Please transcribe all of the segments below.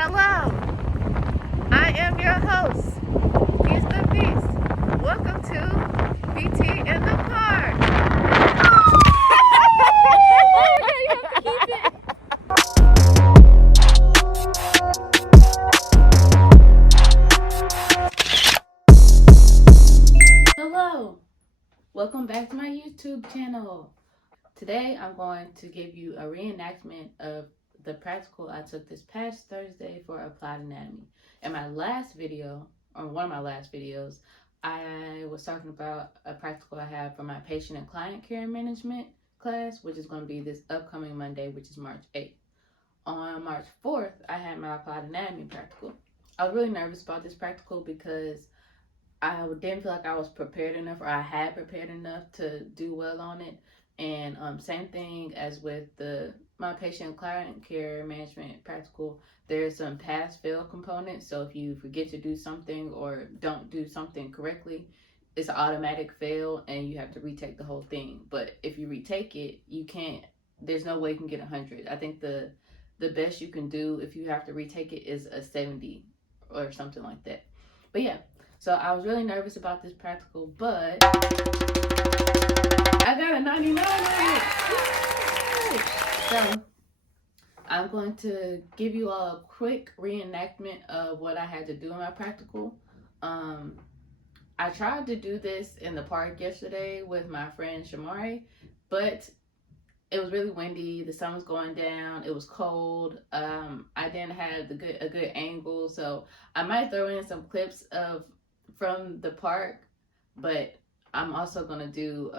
Hello, I am your host, He's the Beast. Welcome to BT in the Park. Hello, welcome back to my YouTube channel. Today I'm going to give you a reenactment of the practical I took this past Thursday for applied anatomy. In my last video, or one of my last videos, I was talking about a practical I have for my patient and client care management class, which is going to be this upcoming Monday, which is March 8th. On March 4th, I had my applied anatomy practical. I was really nervous about this practical because I didn't feel like I was prepared enough, or I had prepared enough to do well on it. And same thing as with my patient client care management practical, there's some pass fail components. So if you forget to do something or don't do something correctly, it's an automatic fail and you have to retake the whole thing. But if you retake it, you can't, there's no way you can get 100. I think the best you can do if you have to retake it is a 70 or something like that. But yeah, so I was really nervous about this practical, but I got a 99 on it. Yay! So I'm going to give you all a quick reenactment of what I had to do in my practical. I tried to do this in the park yesterday with my friend Shamari, but it was really windy. The sun was going down. It was cold. I didn't have a good angle, so I might throw in some clips from the park, but I'm also gonna do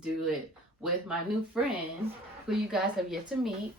it with my new friend who you guys have yet to meet.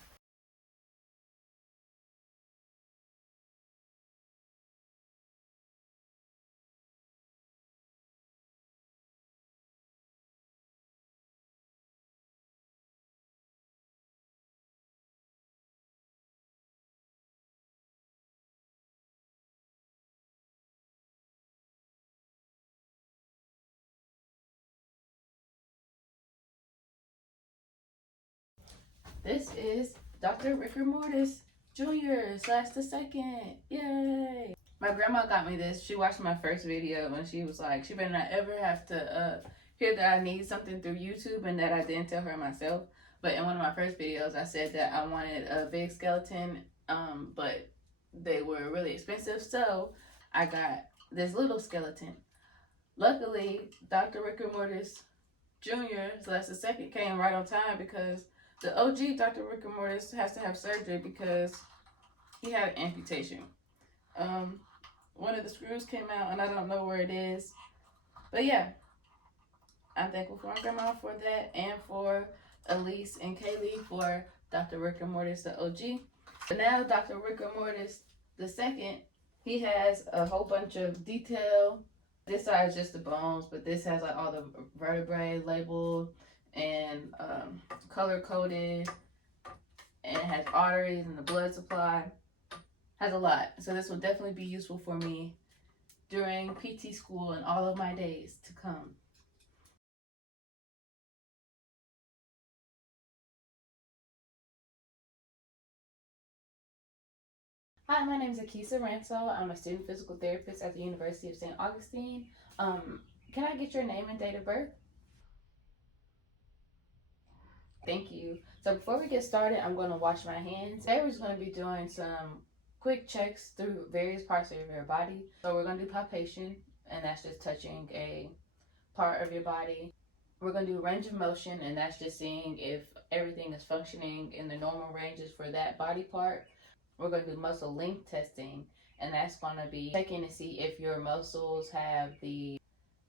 This is Dr. Rigor Mortis Jr. / the second. Yay! My grandma got me this. She watched my first video and she was like, she better not ever have to hear that I need something through YouTube and that I didn't tell her myself. But in one of my first videos, I said that I wanted a big skeleton, but they were really expensive. So I got this little skeleton. Luckily, Dr. Rigor Mortis Jr. / the second came right on time because the OG Dr. Rigor Mortis has to have surgery because he had an amputation. One of the screws came out and I don't know where it is. But yeah, I'm thankful for my grandma for that and for Elise and Kaylee for Dr. Rigor Mortis, the OG. But now Dr. Rigor Mortis, the second, he has a whole bunch of detail. This side is just the bones, but this has like all the vertebrae labeled and color coded, and it has arteries and the blood supply. Has a lot. So this will definitely be useful for me during PT school and all of my days to come. Hi, my name is Akisa Ransall. I'm a student physical therapist at the University of St. Augustine. Can I get your name and date of birth? Thank you. So before we get started, I'm going to wash my hands. Today we're just going to be doing some quick checks through various parts of your body. So we're going to do palpation, and that's just touching a part of your body. We're going to do range of motion, and that's just seeing if everything is functioning in the normal ranges for that body part. We're going to do muscle length testing, and that's going to be checking to see if your muscles have the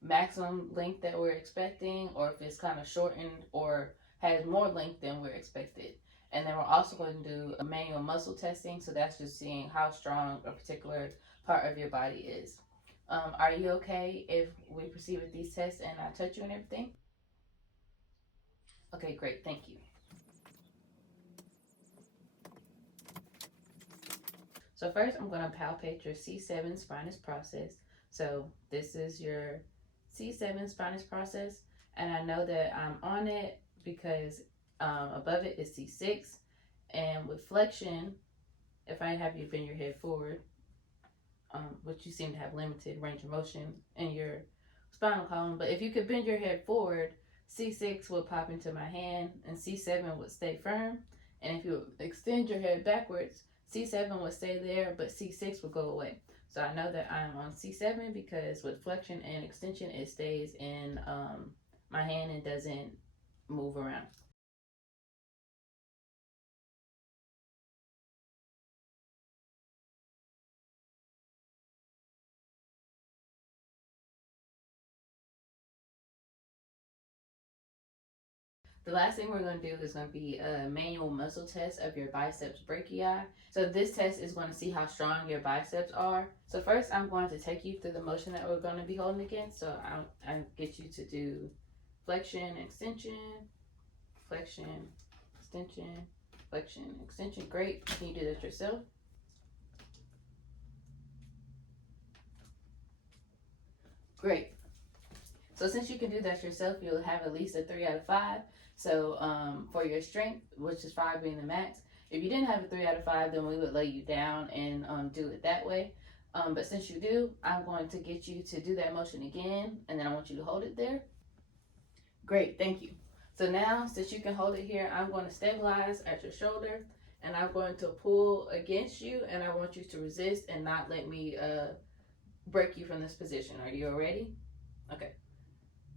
maximum length that we're expecting, or if it's kind of shortened or has more length than we're expected. And then we're also going to do a manual muscle testing, so that's just seeing how strong a particular part of your body is. Are you okay if we proceed with these tests and I touch you and everything? Okay, great, thank you. So first I'm going to palpate your C7 spinous process. So this is your C7 spinous process, and I know that I'm on it because above it is C6, and with flexion if I have you bend your head forward, which you seem to have limited range of motion in your spinal column, but if you could bend your head forward, C6 would pop into my hand and C7 would stay firm. And if you extend your head backwards, C7 would stay there, but C6 would go away. So I know that I'm on C7 because with flexion and extension, it stays in my hand and doesn't move around. The last thing we're going to do is going to be a manual muscle test of your biceps brachii. So this test is going to see how strong your biceps are. So first I'm going to take you through the motion that we're going to be holding again. So I'll get you to do flexion, extension, flexion, extension, flexion, extension. Great. Can you do that yourself? Great. So since you can do that yourself, you'll have at least a 3 out of 5. So for your strength, which is 5 being the max, if you didn't have a 3 out of 5, then we would lay you down and do it that way. But since you do, I'm going to get you to do that motion again, and then I want you to hold it there. Great, thank you. So now, since you can hold it here, I'm going to stabilize at your shoulder, and I'm going to pull against you, and I want you to resist and not let me break you from this position. Are you all ready? Okay.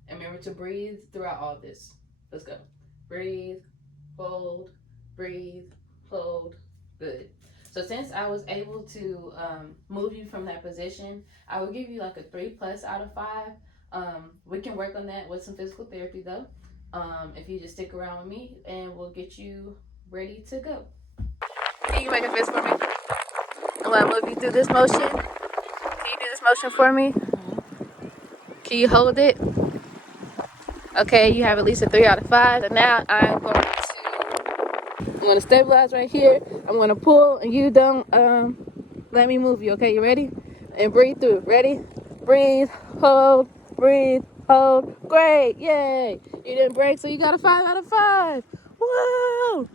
And remember to breathe throughout all this. Let's go. Breathe, hold, breathe, hold. Good. So since I was able to move you from that position, I will give you like a 3+ out of 5. We can work on that with some physical therapy though. If you just stick around with me, and we'll get you ready to go. Can you make a fist for me? I'm gonna move you through this motion. Can you do this motion for me? Can you hold it? Okay, you have at least a 3 out of 5. And now I'm going to stabilize right here. I'm going to pull, and you don't let me move you. Okay, you ready? And breathe through. Ready? Breathe, hold, breathe, hold. Great, yay! You didn't break, so you got a 5 out of 5. Whoa!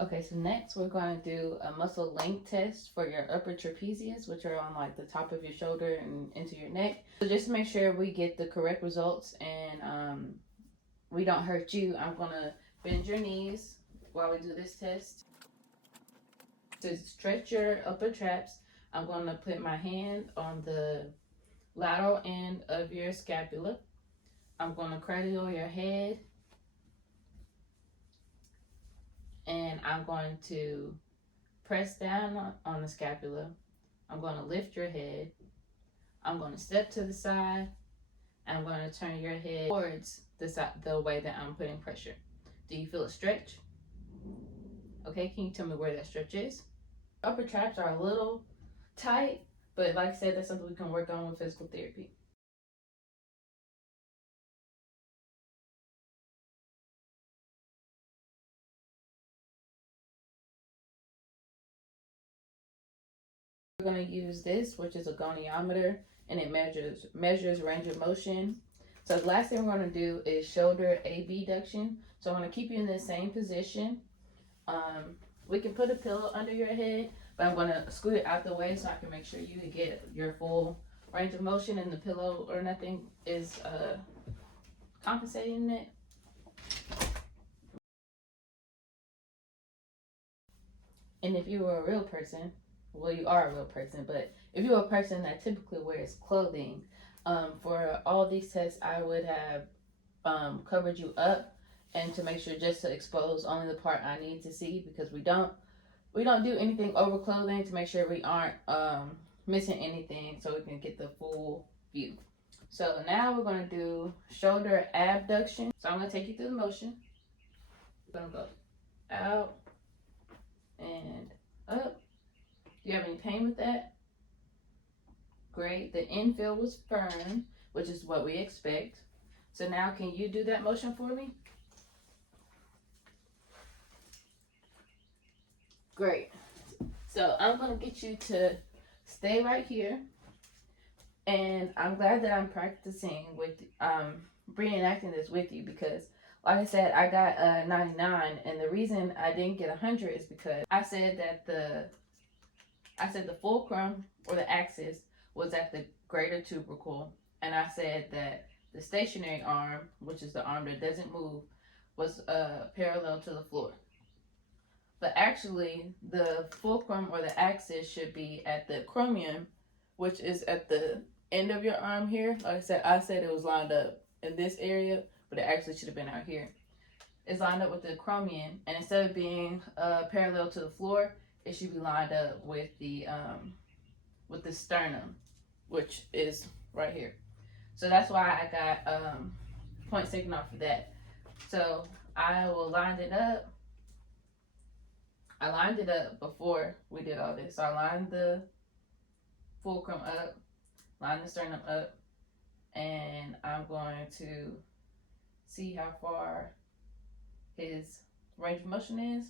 Okay, so next we're going to do a muscle length test for your upper trapezius, which are on like the top of your shoulder and into your neck. So just to make sure we get the correct results and we don't hurt you, I'm going to bend your knees while we do this test. To stretch your upper traps, I'm going to put my hand on the lateral end of your scapula. I'm going to cradle your head, and I'm going to press down on the scapula. I'm going to lift your head. I'm going to step to the side. I'm going to turn your head towards the side, the way that I'm putting pressure. Do you feel a stretch? Okay, can you tell me where that stretch is? Upper traps are a little tight, but like I said, that's something we can work on with physical therapy. We're going to use this, which is a goniometer, and it measures range of motion. So the last thing we're going to do is shoulder abduction. So I'm going to keep you in the same position. We can put a pillow under your head, but I'm going to scoot it out the way so I can make sure you get your full range of motion, and the pillow or nothing is compensating it. And if you were a real person, well, you are a real person, but if you're a person that typically wears clothing, for all these tests, I would have covered you up, and to make sure just to expose only the part I need to see, because we don't do anything over clothing, to make sure we aren't missing anything, so we can get the full view. So now we're going to do shoulder abduction. So I'm going to take you through the motion. We're going to go out and up. Do you have any pain with that? Great. The infill was firm, which is what we expect. So now can you do that motion for me? Great. So I'm going to get you to stay right here. And I'm glad that I'm practicing with, re-enacting this with you, because like I said, I got 99, and the reason I didn't get 100 is because I said that the fulcrum or the axis was at the greater tubercle, and I said that the stationary arm, which is the arm that doesn't move, was parallel to the floor. But actually, the fulcrum or the axis should be at the acromion, which is at the end of your arm here. Like I said it was lined up in this area, but it actually should have been out here. It's lined up with the acromion, and instead of being parallel to the floor, it should be lined up with the sternum, which is right here. So that's why I got points taken off of that. So I will line it up. I lined it up before we did all this. So I lined the fulcrum up, lined the sternum up, and I'm going to see how far his range of motion is.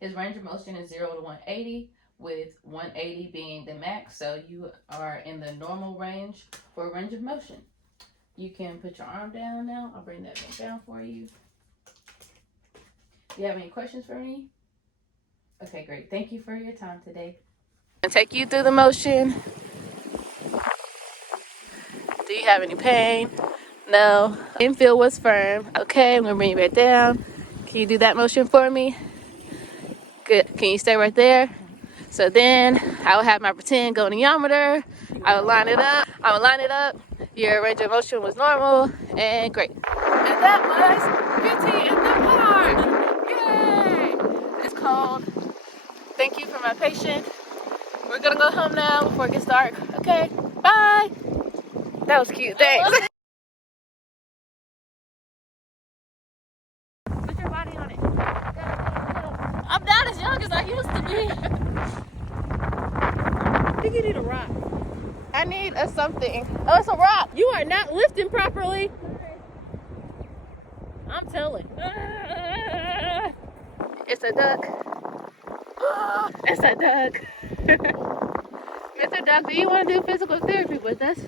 His range of motion is 0 to 180, with 180 being the max. So you are in the normal range for range of motion. You can put your arm down now. I'll bring that back down for you. Do you have any questions for me? Okay, great. Thank you for your time today. I'll take you through the motion. Do you have any pain? No. Infield was firm. Okay, I'm going to bring you back down. Can you do that motion for me? Good. Can you stay right there? So then I will have my pretend goniometer. I will line it up. Your range of motion was normal and great. And that was Beauty in the Park. Yay! It's called Thank You for My Patient. We're gonna go home now before it gets dark. Okay, bye. That was cute. Thanks. Put your body on it. I'm not as young as I used to be. I think you need a rock. I need a something. Oh, it's a rock. You are not lifting properly. I'm telling. It's a duck. It's a duck. Mr. Duck, do you want to do physical therapy with us?